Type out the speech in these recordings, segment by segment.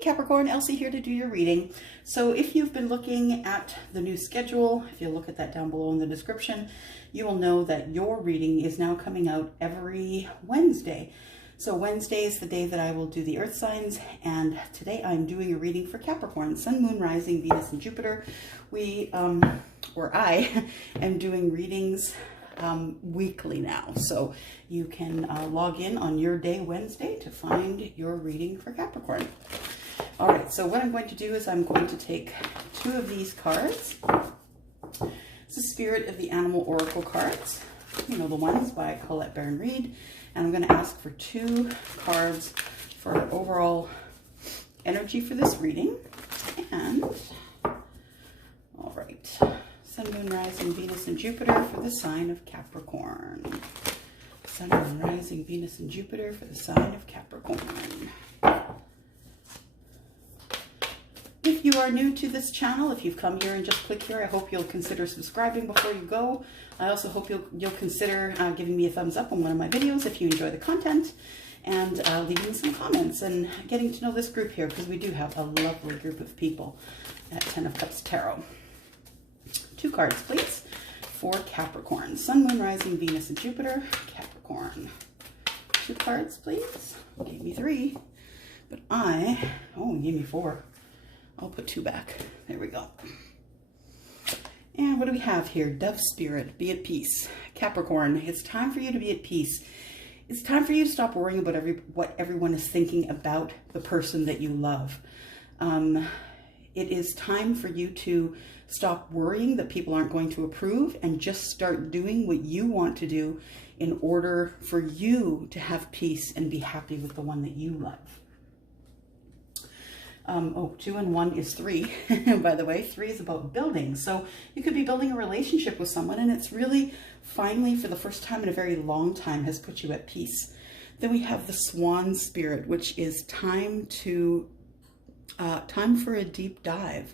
Capricorn, Elsie here to do your reading. So if you've been looking at the new schedule, if you look at that down below in the description, you will know that your reading is now coming out every Wednesday. So Wednesday is the day that I will do the earth signs, and today I'm doing a reading for Capricorn, Sun, Moon, Rising, Venus, and Jupiter. I am doing readings weekly now, so you can log in on your day Wednesday to find your reading for Capricorn. All right, so what I'm going to do is I'm going to take two of these cards. It's the Spirit of the Animal Oracle cards, you know, the ones by Colette Baron-Reid, and I'm going to ask for two cards for overall energy for this reading. And all right, Sun, Moon, Rising, Venus, and Jupiter for the sign of Capricorn. Sun, Moon, Rising, Venus, and Jupiter for the sign of Capricorn. If you are new to this channel, if you've come here and just click here, I hope you'll consider subscribing before you go. I also hope you'll consider giving me a thumbs up on one of my videos if you enjoy the content, and leaving some comments and getting to know this group here, because we do have a lovely group of people at 10 of Cups Tarot. Two cards, please, for Capricorn. Sun, Moon, Rising, Venus, and Jupiter, Capricorn. Two cards, please. Gave me three, but gave me four. I'll put two back. There we go. And what do we have here? Dove Spirit, be at peace. Capricorn, it's time for you to be at peace. It's time for you to stop worrying about what everyone is thinking about the person that you love. It is time for you to stop worrying that people aren't going to approve and just start doing what you want to do in order for you to have peace and be happy with the one that you love. 2 and 1 is 3. By the way, 3 is about building. So you could be building a relationship with someone, and it's really finally, for the first time in a very long time, has put you at peace. Then we have the Swan Spirit, which is time for a deep dive.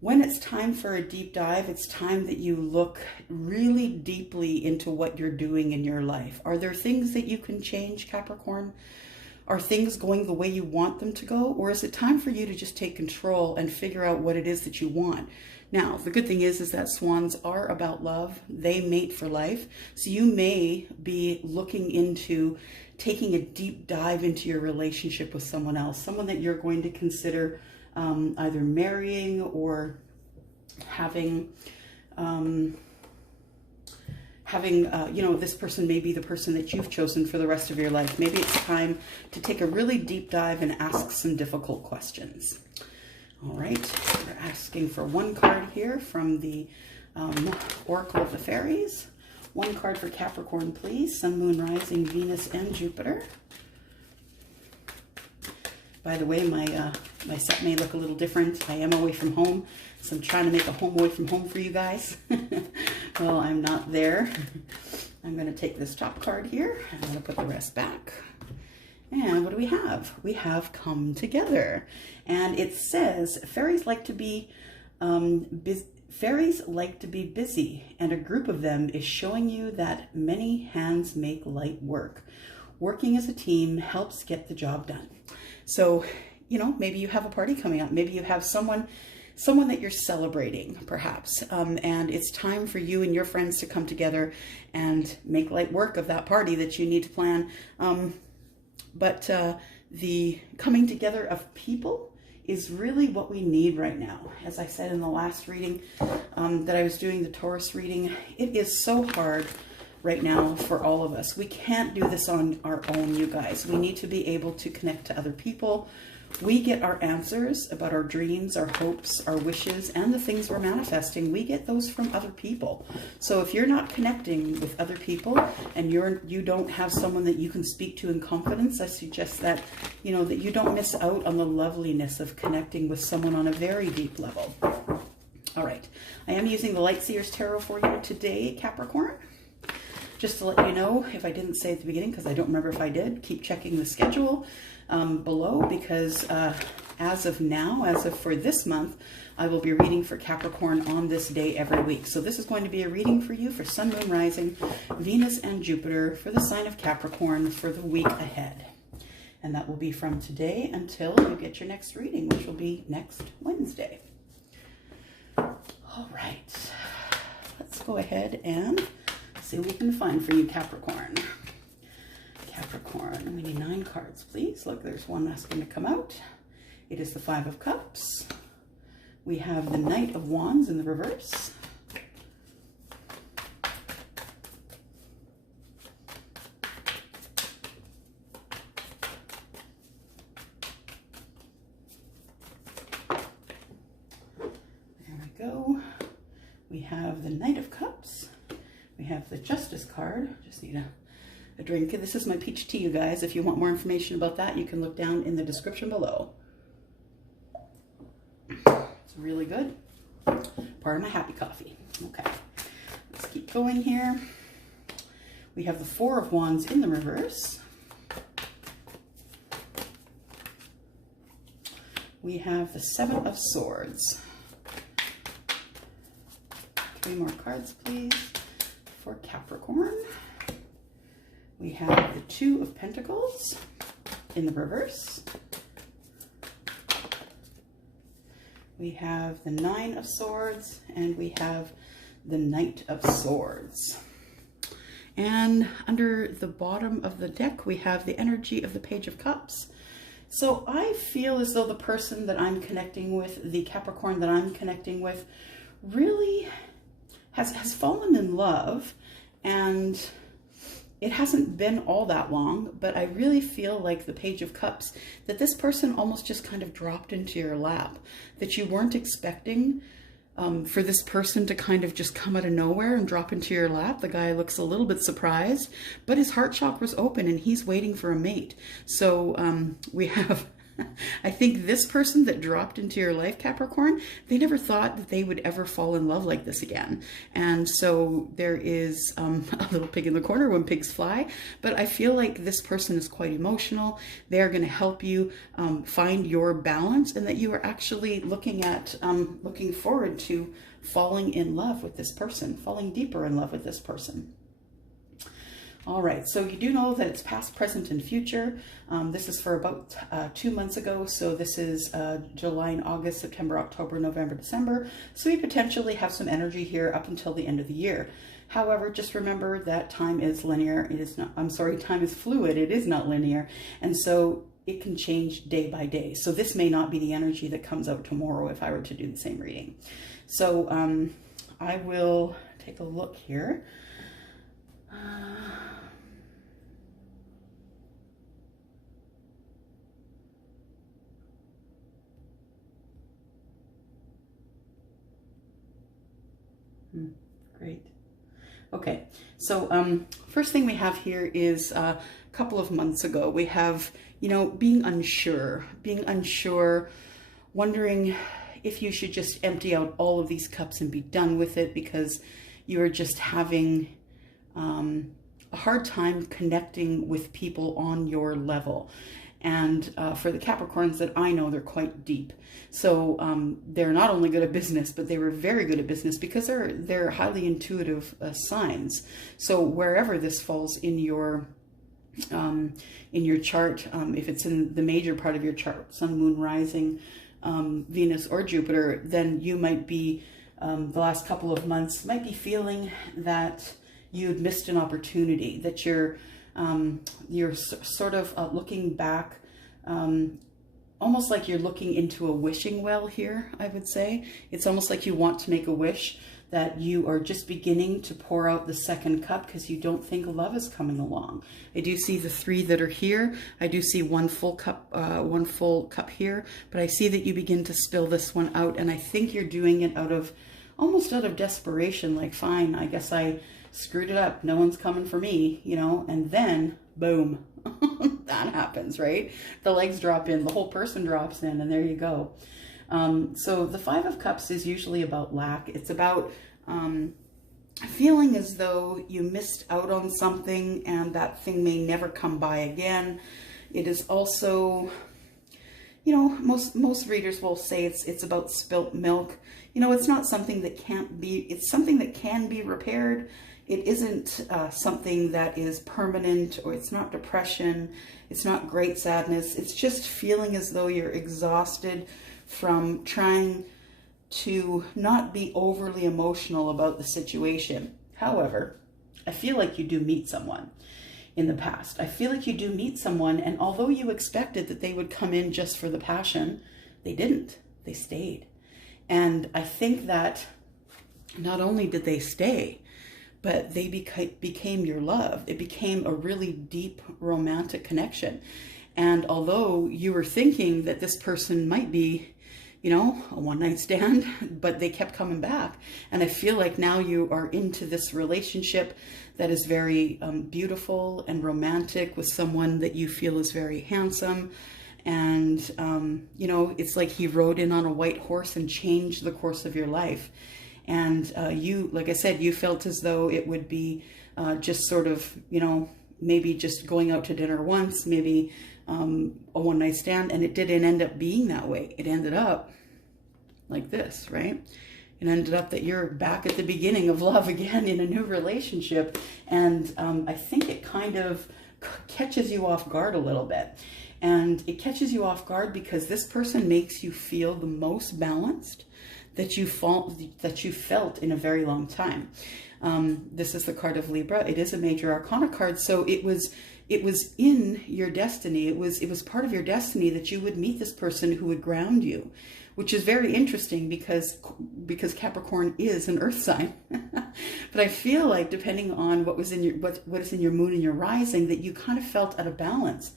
When it's time for a deep dive, it's time that you look really deeply into what you're doing in your life. Are there things that you can change, Capricorn? Are things going the way you want them to go? Or is it time for you to just take control and figure out what it is that you want? Now, the good thing is that swans are about love. They mate for life. So you may be looking into taking a deep dive into your relationship with someone else, someone that you're going to consider either marrying or having this person may be the person that you've chosen for the rest of your life. Maybe it's time to take a really deep dive and ask some difficult questions. All right, we're asking for one card here from the Oracle of the Fairies. One card for Capricorn, please. Sun, Moon, Rising, Venus, and Jupiter. By the way, my set may look a little different. I am away from home, so I'm trying to make a home away from home for you guys. Well, I'm not there. I'm going to take this top card here. I'm going to put the rest back. And what do we have? We have Come Together. And it says, fairies like to be busy, and a group of them is showing you that many hands make light work. Working as a team helps get the job done. So, you know, maybe you have a party coming up. Maybe you have someone that you're celebrating, perhaps. And it's time for you and your friends to come together and make light work of that party that you need to plan. But the coming together of people is really what we need right now. As I said in the last reading that I was doing, the Taurus reading, it is so hard right now for all of us. We can't do this on our own, you guys. We need to be able to connect to other people. We get our answers about our dreams, our hopes, our wishes, and the things we're manifesting. We get those from other people. So if you're not connecting with other people and you don't have someone that you can speak to in confidence, I suggest that, you know, that you don't miss out on the loveliness of connecting with someone on a very deep level. All right. I am using the Light Seers Tarot for you today, Capricorn. Just to let you know, if I didn't say at the beginning, because I don't remember if I did, keep checking the schedule below, because as of for this month, I will be reading for Capricorn on this day every week. So this is going to be a reading for you for Sun, Moon, Rising, Venus, and Jupiter for the sign of Capricorn for the week ahead. And that will be from today until you get your next reading, which will be next Wednesday. All right, let's go ahead and see what we can find for you, Capricorn. Capricorn, we need 9 cards, please. Look, there's one asking to come out. It is the 5 of Cups. We have the Knight of Wands in the reverse. There we go. We have the Knight of Cups. We have the Justice card. Just need a drink. This is my peach tea, you guys. If you want more information about that, you can look down in the description below. It's really good. Part of my happy coffee. Okay, let's keep going here. We have the 4 of Wands in the reverse. We have the 7 of Swords. 3 more cards, please, for Capricorn. We have the 2 of Pentacles in the reverse. We have the 9 of Swords, and we have the Knight of Swords. And under the bottom of the deck, we have the energy of the Page of Cups. So I feel as though the person that I'm connecting with, the Capricorn that I'm connecting with, really has fallen in love, and it hasn't been all that long, but I really feel like the Page of Cups, that this person almost just kind of dropped into your lap, that you weren't expecting for this person to kind of just come out of nowhere and drop into your lap. The guy looks a little bit surprised, but his heart chakra's open and he's waiting for a mate. So we have... I think this person that dropped into your life, Capricorn, they never thought that they would ever fall in love like this again. And so there is a little pig in the corner when pigs fly. But I feel like this person is quite emotional. They are going to help you find your balance, and that you are actually looking forward to falling in love with this person, falling deeper in love with this person. All right, so you do know that it's past, present, and future. This is for about 2 months ago. So this is July and August, September, October, November, December. So you potentially have some energy here up until the end of the year. However, just remember that time is linear. It is not, I'm sorry, time is fluid. It is not linear. And so it can change day by day. So this may not be the energy that comes out tomorrow if I were to do the same reading. So I will take a look here. Great. Okay, so first thing we have here is a couple of months ago. We have, being unsure, wondering if you should just empty out all of these cups and be done with it, because you are just having a hard time connecting with people on your level. And for the Capricorns that I know, they're quite deep. So they're not only good at business, but they were very good at business because they're highly intuitive signs. So wherever this falls in your chart, if it's in the major part of your chart, Sun, Moon, Rising, Venus, or Jupiter, then you might be, the last couple of months, might be feeling that you'd missed an opportunity, that you're sort of looking back, almost like you're looking into a wishing well here, I would say. It's almost like you want to make a wish, that you are just beginning to pour out the second cup because you don't think love is coming along. I do see the 3 that are here. I do see one full cup here, but I see that you begin to spill this one out, and I think you're doing it almost out of desperation, like, fine, I guess I screwed it up. No one's coming for me, and then boom, that happens, right? The legs drop in, the whole person drops in, and there you go. So the 5 of Cups is usually about lack. It's about feeling as though you missed out on something and that thing may never come by again. It is also, most readers will say it's about spilt milk. you know, it's not something that can't be, it's something that can be repaired. It isn't something that is permanent, or it's not depression. It's not great sadness. It's just feeling as though you're exhausted from trying to not be overly emotional about the situation. However, I feel like you do meet someone in the past. I feel like you do meet someone, and although you expected that they would come in just for the passion, they didn't. They stayed. And I think that not only did they stay, but they became your love. It became a really deep romantic connection. And although you were thinking that this person might be, you know, a one-night stand, but they kept coming back. And I feel like now you are into this relationship that is very beautiful and romantic, with someone that you feel is very handsome. And, you know, it's like he rode in on a white horse and changed the course of your life. And you, like I said, you felt as though it would be just sort of, you know, maybe just going out to dinner once, maybe a one-night stand. And it didn't end up being that way. It ended up like this, right? It ended up that you're back at the beginning of love again in a new relationship. And I think it kind of catches you off guard a little bit. And it catches you off guard because this person makes you feel the most balanced that you felt in a very long time. This is the card of Libra. It is a major arcana card, so it was in your destiny. It was part of your destiny that you would meet this person who would ground you, which is very interesting because Capricorn is an earth sign. But I feel like, depending on what is in your moon and your rising, that you kind of felt out of balance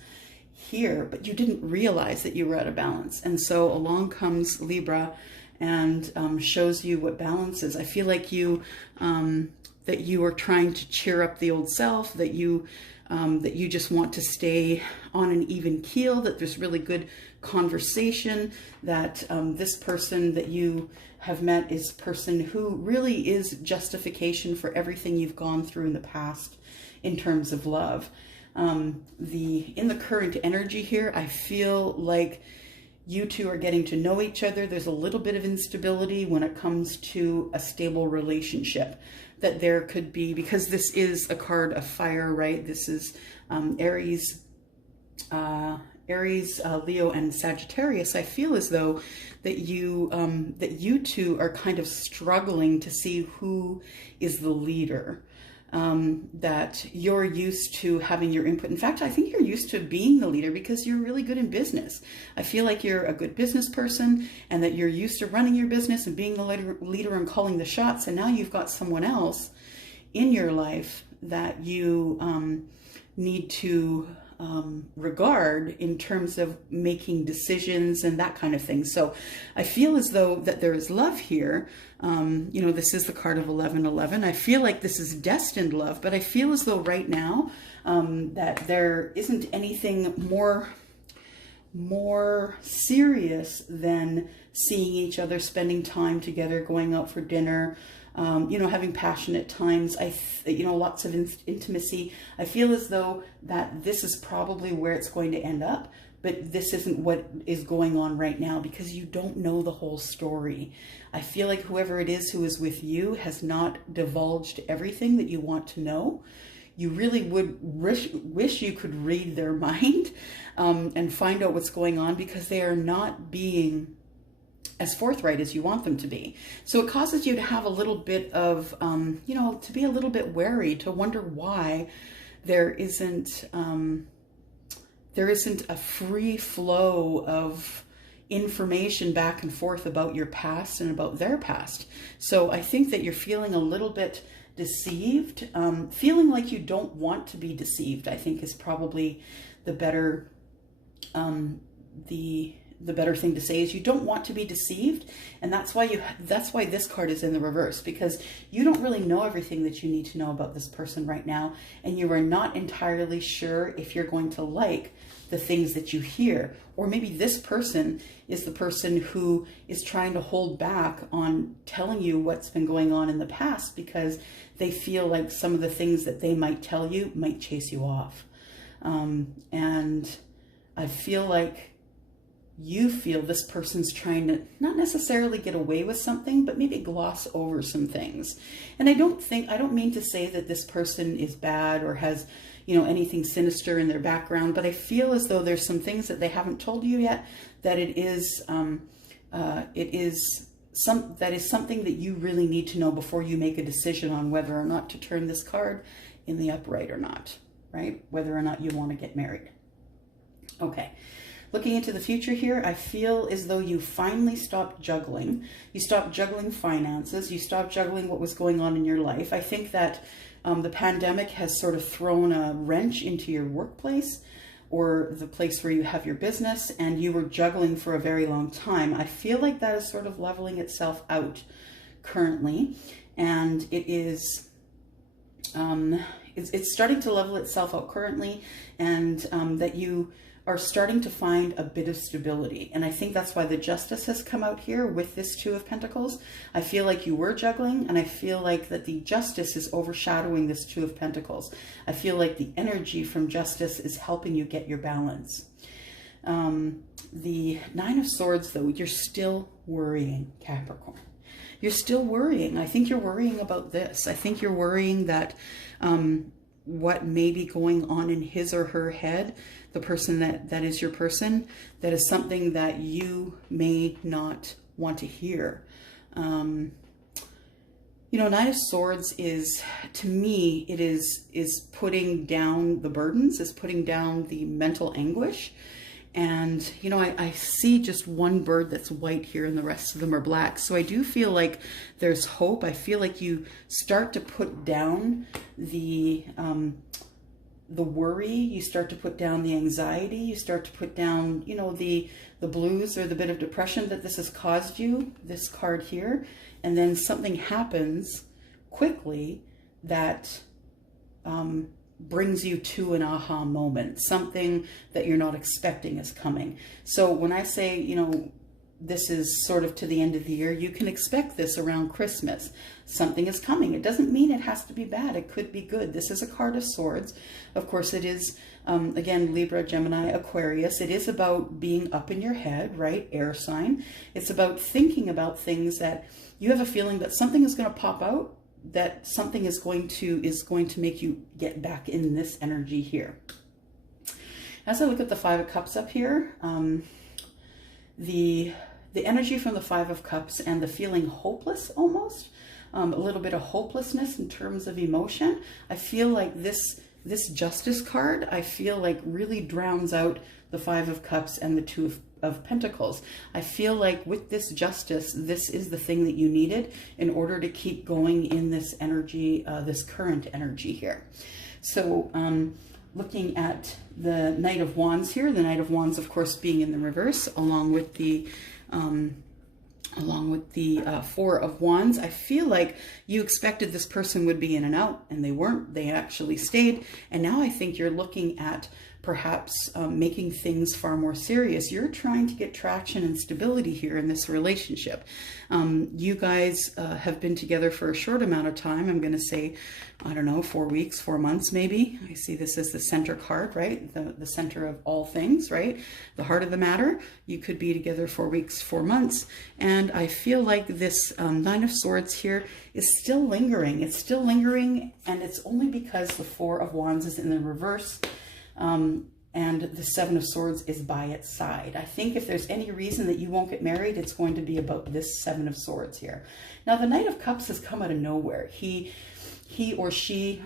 here, but you didn't realize that you were out of balance. And so along comes Libra and shows you what balance is. I feel like that you are trying to cheer up the old self, that you just want to stay on an even keel, that there's really good conversation, that this person that you have met is a person who really is justification for everything you've gone through in the past in terms of love. In the current energy here, I feel like you two are getting to know each other. There's a little bit of instability when it comes to a stable relationship that there could be, because this is a card of fire, right? This is Aries, Leo, and Sagittarius. I feel as though that you two are kind of struggling to see who is the leader. That you're used to having your input. In fact, I think you're used to being the leader because you're really good in business. I feel like you're a good business person, and that you're used to running your business and being the leader and calling the shots. And now you've got someone else in your life that you need to regard in terms of making decisions and that kind of thing. So I feel as though that there is love here. You know, this is the card of 1111. I feel like this is destined love, but I feel as though right now that there isn't anything more serious than seeing each other, spending time together, going out for dinner, you know, having passionate times, you know, lots of intimacy. I feel as though that this is probably where it's going to end up, but this isn't what is going on right now because you don't know the whole story. I feel like whoever it is who is with you has not divulged everything that you want to know. You really would wish you could read their mind and find out what's going on, because they are not being as forthright as you want them to be. So it causes you to have a little bit of, you know, to be a little bit wary, to wonder why there isn't a free flow of information back and forth about your past and about their past. So I think that you're feeling a little bit deceived, feeling like you don't want to be deceived, I think is probably the better, the better thing to say is you don't want to be deceived. And that's why this card is in the reverse, because you don't really know everything that you need to know about this person right now. And you are not entirely sure if you're going to like the things that you hear, or maybe this person is the person who is trying to hold back on telling you what's been going on in the past because they feel like some of the things that they might tell you might chase you off. And I feel like you feel this person's trying to not necessarily get away with something, but maybe gloss over some things. And I don't mean to say that this person is bad or has, you know, anything sinister in their background, but I feel as though there's some things that they haven't told you yet, that it is something that you really need to know before you make a decision on whether or not to turn this card in the upright or not, right? Whether or not you want to get married. Okay. Looking into the future here, I feel as though you finally stopped juggling. You stopped juggling finances. You stopped juggling what was going on in your life. I think that the pandemic has sort of thrown a wrench into your workplace or the place where you have your business, and you were juggling for a very long time. I feel like that is sort of leveling itself out currently, and it is it's starting to level itself out currently, and that you are starting to find a bit of stability. And I think that's why the Justice has come out here with this Two of Pentacles. I feel like you were juggling, and I feel like that the Justice is overshadowing this Two of Pentacles. I feel like the energy from Justice is helping you get your balance. The Nine of Swords, though, you're still worrying, Capricorn. You're still worrying. I think you're worrying about this. I think you're worrying that what may be going on in his or her head, the person that is your person, that is something that you may not want to hear. You know, Nine of Swords is, to me, it is putting down the burdens, is putting down the mental anguish. And, you know, I see just one bird that's white here and the rest of them are black. So I do feel like there's hope. I feel like you start to put down the worry. You start to put down the anxiety. You start to put down, you know, the blues or the bit of depression that this has caused you, this card here. And then something happens quickly that brings you to an aha moment, something that you're not expecting is coming. So when I say, you know, this is sort of to the end of the year, you can expect this around Christmas. Something is coming. It doesn't mean it has to be bad. It could be good. This is a card of swords. Of course, it is, again, Libra, Gemini, Aquarius. It is about being up in your head, right? Air sign. It's about thinking about things that you have a feeling that something is going to pop out, that something is going to make you get back in this energy here. As I look at the Five of Cups up here, the energy from the Five of Cups and the feeling hopeless almost, a little bit of hopelessness in terms of emotion. I feel like this Justice card, I feel like really drowns out the Five of Cups and the Two of Pentacles. I feel like with this Justice, this is the thing that you needed in order to keep going in this energy, this current energy here. So looking at the Knight of Wands here, the Knight of Wands, of course, being in the reverse, along with the Four of Wands. I feel like you expected this person would be in and out, and they weren't. They actually stayed. And now I think you're looking at perhaps making things far more serious. You're trying to get traction and stability here in this relationship. You guys have been together for a short amount of time. I'm going to say, I don't know, 4 weeks, 4 months maybe. I see this as the center card, right? The center of all things, right? The heart of the matter. You could be together 4 weeks, 4 months. And I feel like this Nine of Swords here is still lingering. It's still lingering, and it's only because the Four of Wands is in the reverse. And the Seven of Swords is by its side. I think if there's any reason that you won't get married, it's going to be about this Seven of Swords here. Now, the Knight of Cups has come out of nowhere. He or she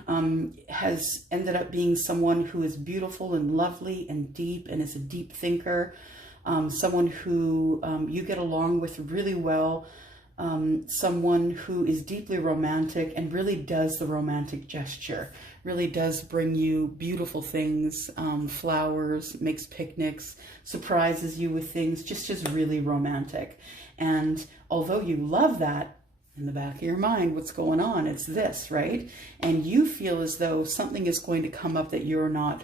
has ended up being someone who is beautiful and lovely and deep and is a deep thinker, someone who you get along with really well, someone who is deeply romantic and really does the romantic gesture, really does bring you beautiful things, flowers, makes picnics, surprises you with things, just really romantic. And although you love that, in the back of your mind, what's going on? It's this, right? And you feel as though something is going to come up that you're not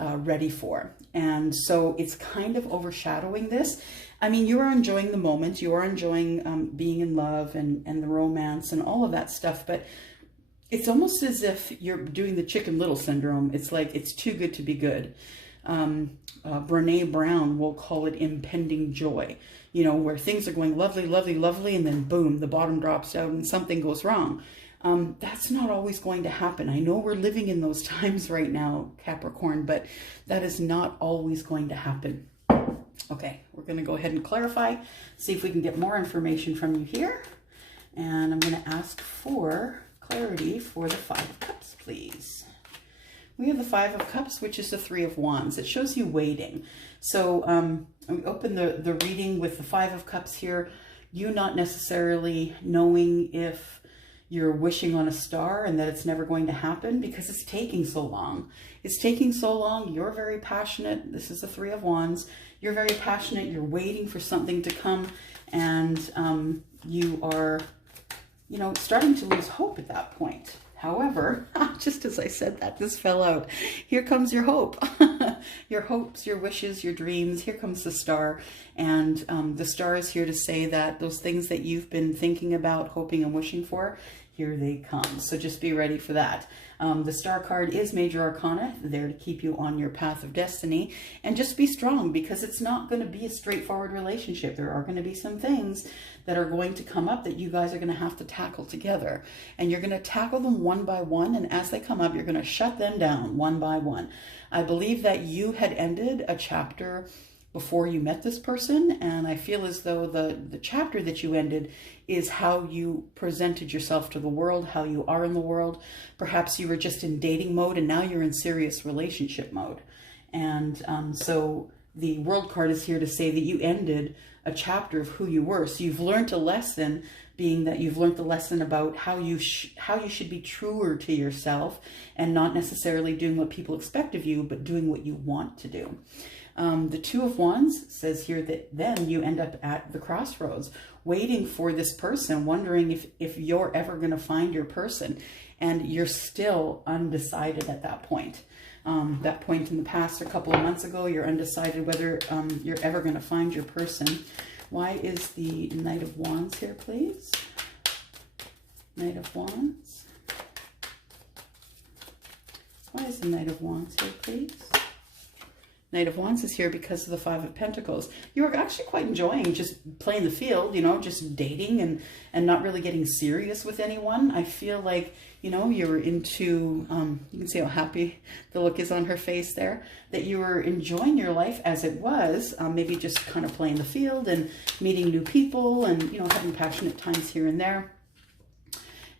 ready for. And so it's kind of overshadowing this. I mean, you are enjoying the moment. You are enjoying being in love and the romance and all of that stuff. But it's almost as if you're doing the Chicken Little syndrome. It's like it's too good to be good. Brene Brown will call it impending joy, you know, where things are going lovely, lovely, lovely, and then boom, the bottom drops out and something goes wrong. That's not always going to happen. I know we're living in those times right now, Capricorn, but that is not always going to happen. Okay, we're going to go ahead and clarify, see if we can get more information from you here. And I'm going to ask for clarity for the Five of Cups, please. We have the Five of Cups, which is the Three of Wands. It shows you waiting. So we open the reading with the Five of Cups here. You not necessarily knowing if you're wishing on a star and that it's never going to happen because it's taking so long. It's taking so long. You're very passionate. This is the Three of Wands. You're very passionate. You're waiting for something to come, and you are, you know, starting to lose hope at that point. However, just as I said that, this fell out. Here comes your hope. Your hopes, your wishes, your dreams. Here comes the star. And the star is here to say that those things that you've been thinking about, hoping and wishing for, here they come. So just be ready for that. The star card is Major Arcana, there to keep you on your path of destiny. And just be strong, because it's not going to be a straightforward relationship. There are going to be some things that are going to come up that you guys are going to have to tackle together. And you're going to tackle them one by one. And as they come up, you're going to shut them down one by one. I believe that you had ended a chapter before you met this person, and I feel as though the chapter that you ended is how you presented yourself to the world, how you are in the world. Perhaps you were just in dating mode and now you're in serious relationship mode. And so the World card is here to say that you ended a chapter of who you were. So you've learned a lesson, being that you've learned the lesson about how you should be truer to yourself and not necessarily doing what people expect of you, but doing what you want to do. The Two of Wands says here that then you end up at the crossroads, waiting for this person, wondering if you're ever going to find your person, and you're still undecided at that point. That point in the past, a couple of months ago, you're undecided whether you're ever going to find your person. Why is the Knight of Wands here, please? Knight of Wands. Why is the Knight of Wands here, please? Knight of Wands is here because of the Five of Pentacles. You're actually quite enjoying just playing the field, you know, just dating and not really getting serious with anyone. I feel like, you know, you were into, you can see how happy the look is on her face there, that you were enjoying your life as it was, maybe just kind of playing the field and meeting new people and, you know, having passionate times here and there.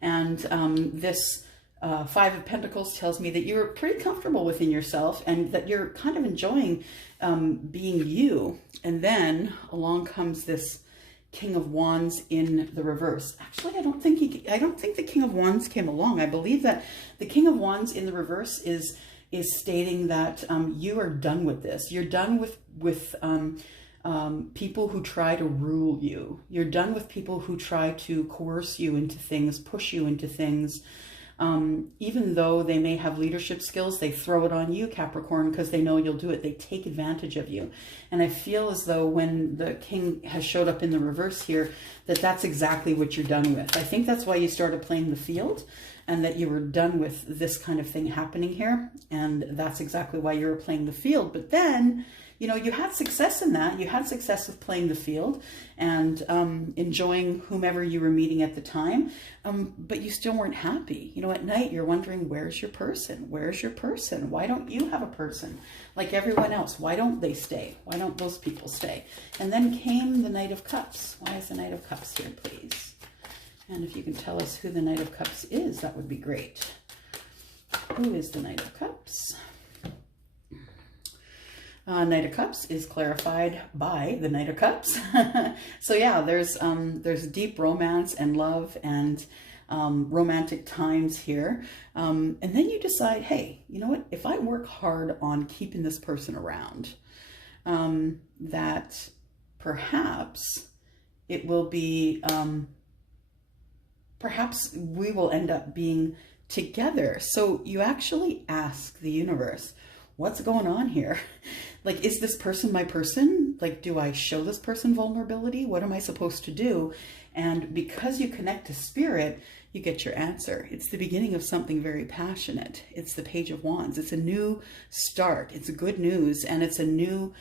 And this Five of Pentacles tells me that you're pretty comfortable within yourself and that you're kind of enjoying being you. And then along comes this King of Wands in the reverse. Actually, I don't think the King of Wands came along. I believe that the King of Wands in the reverse is stating that you are done with this. You're done with people who try to rule you. You're done with people who try to coerce you into things, push you into things. Even though they may have leadership skills, they throw it on you, Capricorn, because they know you'll do it. They take advantage of you. And I feel as though when the King has showed up in the reverse here, that's exactly what you're done with. I think that's why you started playing the field, and that you were done with this kind of thing happening here. And that's exactly why you were playing the field. But then, you know, you had success in that. You had success with playing the field and enjoying whomever you were meeting at the time. But you still weren't happy. You know, at night, you're wondering, where's your person? Where's your person? Why don't you have a person like everyone else? Why don't they stay? Why don't those people stay? And then came the Knight of Cups. Why is the Knight of Cups here, please? And if you can tell us who the Knight of Cups is, that would be great. Who is the Knight of Cups? Knight of Cups is clarified by the Knight of Cups. So yeah, there's deep romance and love and romantic times here. And then you decide, hey, you know what? If I work hard on keeping this person around, that perhaps it will be, perhaps we will end up being together. So you actually ask the universe, what's going on here? Like, is this person my person? Like, do I show this person vulnerability? What am I supposed to do? And because you connect to spirit, you get your answer. It's the beginning of something very passionate. It's the Page of Wands. It's a new start. It's good news, and it's a new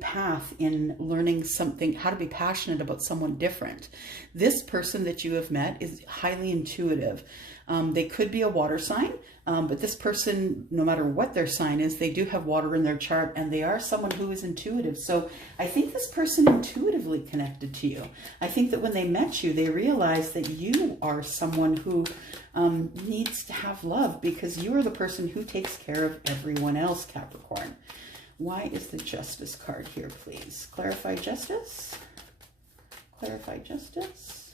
path in learning something, how to be passionate about someone different. This person that you have met is highly intuitive. They could be a water sign, but this person, no matter what their sign is, they do have water in their chart, and they are someone who is intuitive. So I think this person intuitively connected to you. I think that when they met you, they realized that you are someone who needs to have love, because you are the person who takes care of everyone else, Capricorn. Why is the Justice card here, please? Clarify justice. Clarify justice.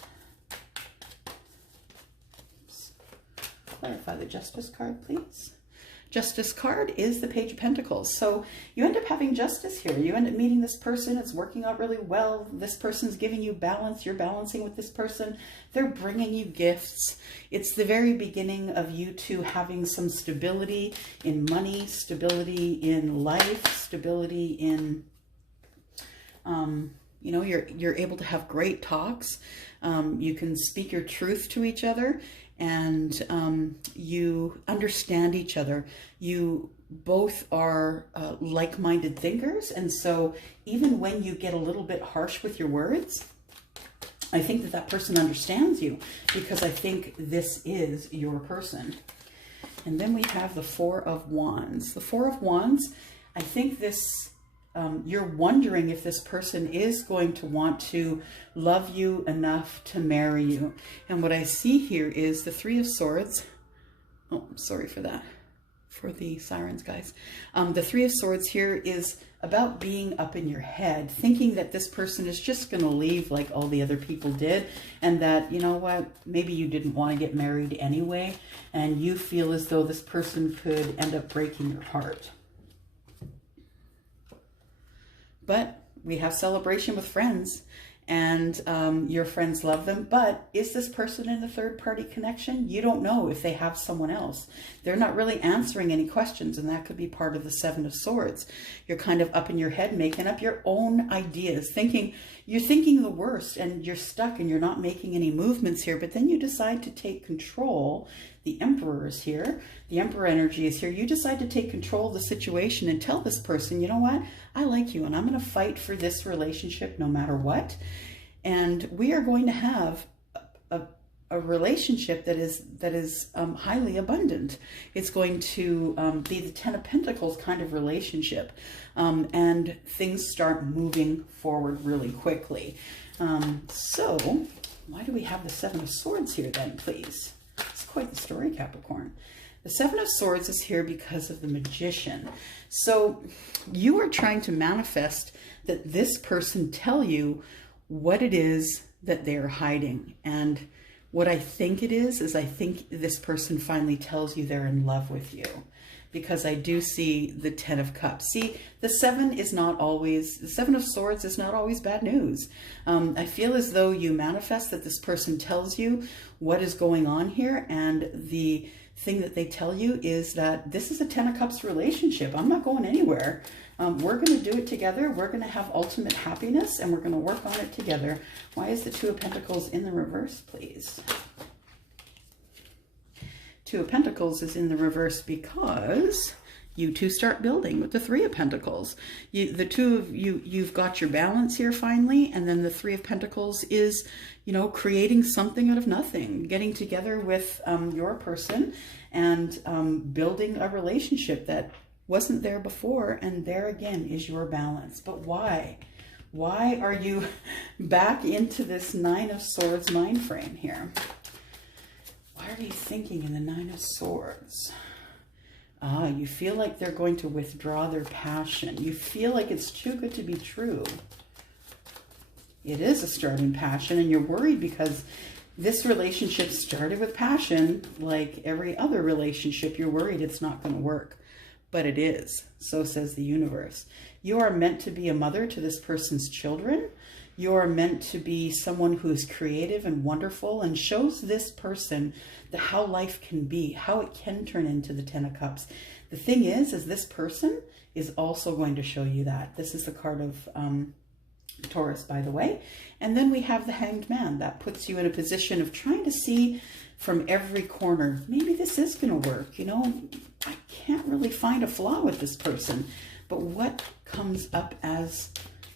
Clarify the Justice card, please. Justice card is the Page of Pentacles. So you end up having justice here. You end up meeting this person. It's working out really well. This person's giving you balance. You're balancing with this person. They're bringing you gifts. It's the very beginning of you two having some stability in money, stability in life, stability in, you know, you're able to have great talks. You can speak your truth to each other, and you understand each other. You both are like-minded thinkers, and so even when you get a little bit harsh with your words, I think that that person understands you, because I think this is your person. And then we have the Four of Wands. The Four of Wands, I think this, you're wondering if this person is going to want to love you enough to marry you. And what I see here is the Three of Swords. Oh, sorry for that, for the sirens, guys. The Three of Swords here is about being up in your head, thinking that this person is just going to leave like all the other people did, and that, you know what, maybe you didn't want to get married anyway, and you feel as though this person could end up breaking your heart. But we have celebration with friends, and your friends love them. But is this person in a third-party connection? You don't know if they have someone else. They're not really answering any questions, and that could be part of the Seven of Swords. You're kind of up in your head, making up your own ideas, you're thinking the worst, and you're stuck, and you're not making any movements here. But then you decide to take control. The Emperor is here. The Emperor energy is here. You decide to take control of the situation and tell this person, you know what? I like you, and I'm going to fight for this relationship no matter what. And we are going to have a relationship that is highly abundant. It's going to be the Ten of Pentacles kind of relationship. And things start moving forward really quickly. So why do we have the Seven of Swords here then, please? It's quite the story, Capricorn. The Seven of Swords is here because of the Magician. So you are trying to manifest that this person tell you what it is that they're hiding. And what I think it is I think this person finally tells you they're in love with you. Because I do see the Ten of Cups. See, the Seven of Swords is not always bad news. I feel as though you manifest that this person tells you what is going on here, and the thing that they tell you is that this is a Ten of Cups relationship. I'm not going anywhere. We're going to do it together. We're going to have ultimate happiness, and we're going to work on it together. Why is the Two of Pentacles in the reverse, please? Two of Pentacles is in the reverse because you two start building with the Three of Pentacles. The two of you, you've got your balance here finally, and then the Three of Pentacles is, you know, creating something out of nothing, getting together with your person and building a relationship that wasn't there before, and there again is your balance. But why? Why are you back into this Nine of Swords mind frame here? What are you thinking in the Nine of Swords? You feel like they're going to withdraw their passion. You feel like it's too good to be true. It is a starting passion, and you're worried because this relationship started with passion. Like every other relationship, you're worried it's not going to work. But it is. So says the universe. You are meant to be a mother to this person's children. You're meant to be someone who is creative and wonderful and shows this person how life can be, how it can turn into the Ten of Cups. The thing is this person is also going to show you that. This is the card of Taurus, by the way. And then we have the Hanged Man. That puts you in a position of trying to see from every corner, maybe this is going to work. You know, I can't really find a flaw with this person, but what comes up as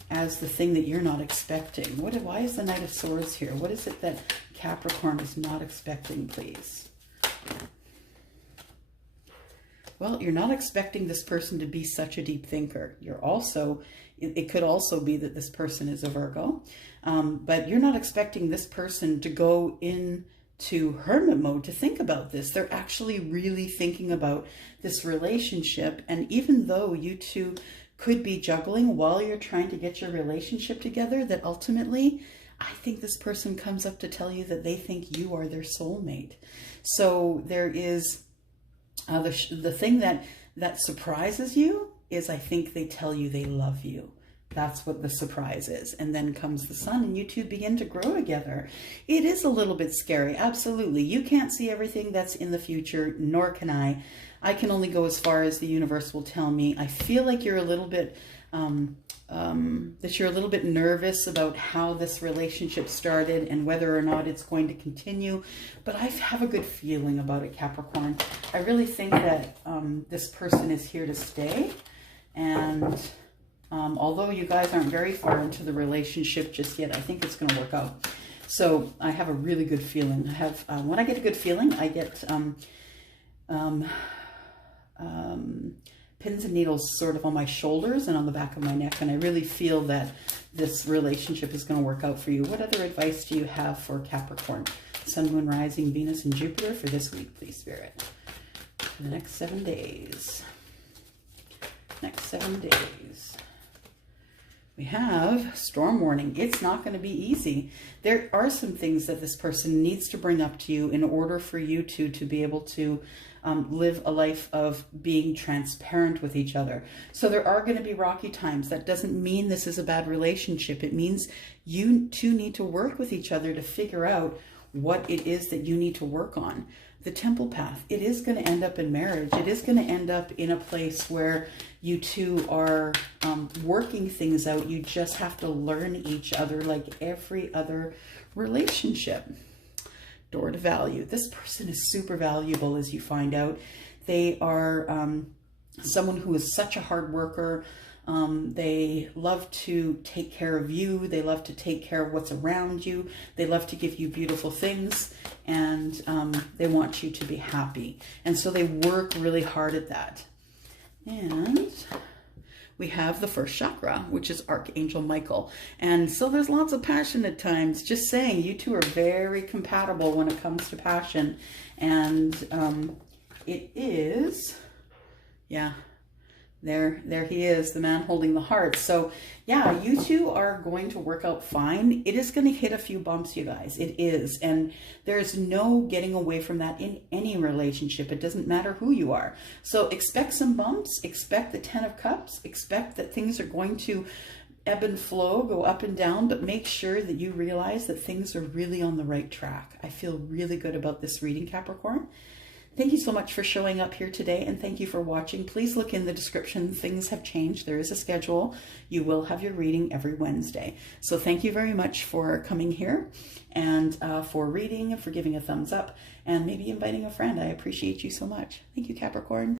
the thing that you're not expecting? Why is the Knight of Swords here? What is it that Capricorn is not expecting, please? Well, you're not expecting this person to be such a deep thinker. You're also, it could also be that this person is a Virgo, but you're not expecting this person to go into hermit mode to think about this. They're actually really thinking about this relationship. And even though you two could be juggling while you're trying to get your relationship together, that ultimately, I think this person comes up to tell you that they think you are their soulmate. So there is the thing that surprises you is, I think they tell you they love you. That's what the surprise is. And then comes the Sun and you two begin to grow together. It is a little bit scary. Absolutely. You can't see everything that's in the future, nor can I. I can only go as far as the universe will tell me. I feel like you're a little bit, that you're a little bit nervous about how this relationship started and whether or not it's going to continue. But I have a good feeling about it, Capricorn. I really think that this person is here to stay. And although you guys aren't very far into the relationship just yet, I think it's going to work out. So I have a really good feeling. I have, when I get a good feeling, I get pins and needles sort of on my shoulders and on the back of my neck. And I really feel that this relationship is going to work out for you. What other advice do you have for Capricorn? Sun, Moon, Rising, Venus, and Jupiter for this week, please, Spirit. For the next 7 days. Next 7 days. We have storm warning. It's not going to be easy. There are some things that this person needs to bring up to you in order for you two to be able to live a life of being transparent with each other. So there are going to be rocky times. That doesn't mean this is a bad relationship. It means you two need to work with each other to figure out what it is that you need to work on. The temple path, it is going to end up in marriage. It is going to end up in a place where you two are working things out. You just have to learn each other like every other relationship. Door to value. This person is super valuable, as you find out. They are someone who is such a hard worker. They love to take care of you. They love to take care of what's around you. They love to give you beautiful things, and they want you to be happy. And so they work really hard at that. And we have the first chakra, which is Archangel Michael. And so there's lots of passion at times. Just saying, you two are very compatible when it comes to passion. And it is, yeah, there he is, the man holding the heart. So yeah, you two are going to work out fine. It is going to hit a few bumps, you guys. It is. And there's no getting away from that in any relationship. It doesn't matter who you are. So expect some bumps, expect the 10 of Cups, expect that things are going to ebb and flow, go up and down, but make sure that you realize that things are really on the right track. I feel really good about this reading, Capricorn. Thank you so much for showing up here today, and thank you for watching. Please look in the description. Things have changed. There is a schedule. You will have your reading every Wednesday. So thank you very much for coming here and for reading, for giving a thumbs up, and maybe inviting a friend. I appreciate you so much. Thank you, Capricorn.